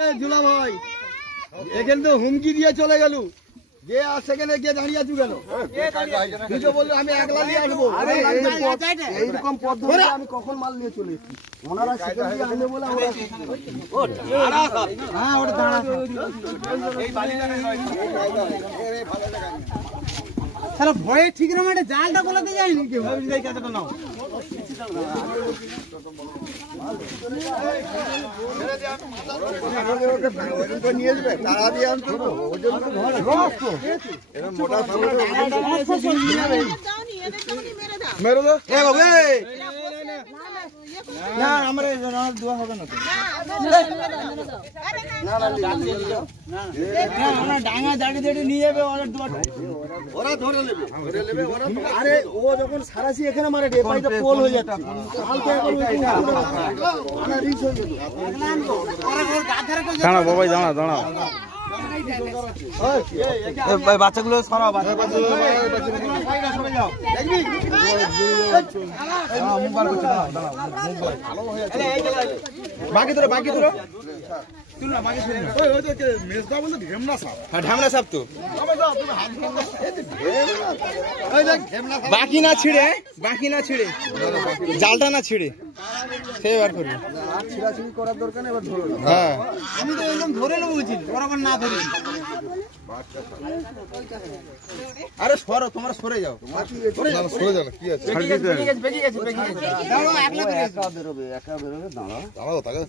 জুলা ভাই এখানে তো হুমকি দিয়ে চলে গেল যে সেখানে গিয়ে দাঁড়িয়ে আছো কেন? তুই তো বললি আমি একলা নিয়ে আসবো। এইরকম পদ্ধতি আমি কখন মাল নিয়ে চলে এসেছি? ওনারা সেখান দিয়ে আনবে বলে ভয়ে ঠিক না মানে জালটা গোলাতে যায়নি কেউ নাও নিয়ে যাবে তারা দিয়ে আনতো মোটা মেরে দো না আমার দোয়া হবে না তো আমরা ডাঙা দাঁড়িয়ে দাঁড়িয়ে নিয়ে যাবে ওরা ধরে নেবে আরে ও যখন সারাসি এখানে মারে রে পাইটা পোল হয়ে যাচ্ছে হালকা আনা রিস্ক হয়ে যেত দাঁড়া বাবাই দাঁড়া এই বাচ্চাগুলো সরাও বাকি ধরো ঢামনা সাপ তো বাকি না ছিঁড়ে জালটা না ছিঁড়ে সে বার করবে ছিঁড়াছিড়ি করার দরকার নেই। এবার ধরো হ্যাঁ আমি তো একদম ধরে নেবো বুঝি বরাবর না ধরে আরে সরো তোমরা সরে যাও সরে যাও কি আছে একা বেরোবে দাঁড়াও তাকে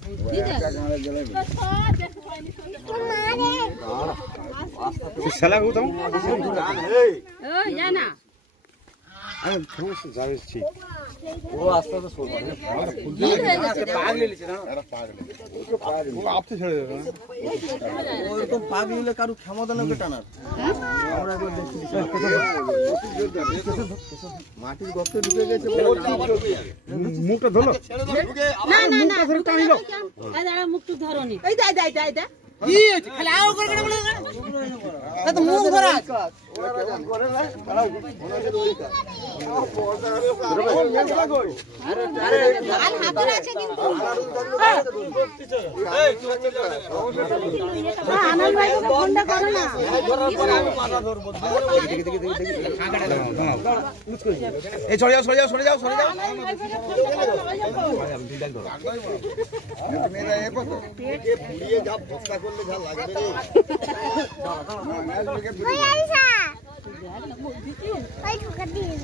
শালা গো তুমি ওই জানা আমি সমস্যা যাবে ঠিক ও আস্তে আস্তে সরবে পাগল লিছে না এরা পাগল ও আপতে ছেড়ে দেবে না ওরকম পাগল হলে কারো ক্ষমতা নেই টানার আমরা একবার দেখি মাটির গর্তে ঢুকে গেছে মুখটা ধরো না না না টানিলো এই দাঁড়া মুখটা ধরনি এই দাই কি হচ্ছে খালি আও করে করে বলে না তো মুখ ধরা করে না তারা ওনাকে দৌড়ি কা আরে হাতের আছে কিন্তু আনন্দ ভাই তো ফোনটা করো না এই সরে যাও মেরা এ পতো কে পুড়িয়ে যা ফসকা করলে যা লাগবে রে ওই আইসা ওই ঠুকা দিন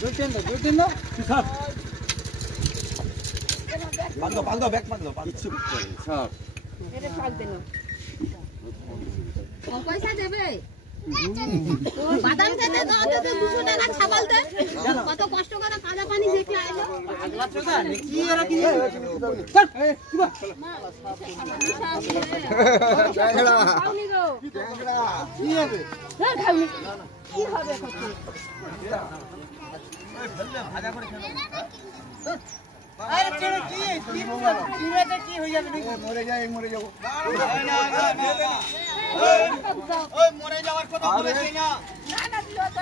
দুটেন দাও সব পাল দাও ব্যাগ পাল দাও কিছু সব এটা পাক দেন পয়সা দেবে বাদাম খেতে দাও 200 টাকা ছাবাল দে কত কষ্ট করে কাদা পানি দেখে আইলো আগলা চোদা কি এরা কি খাওনি গো কি হবে না খাওনি কি হবে এখন ভাজা করে খেলো আরে ছেড়ে কি চিড়াতে কি হয়ে যাবে মরে যাবো ওই মরে যাওয়ার কথা বলেছি না না দিও তো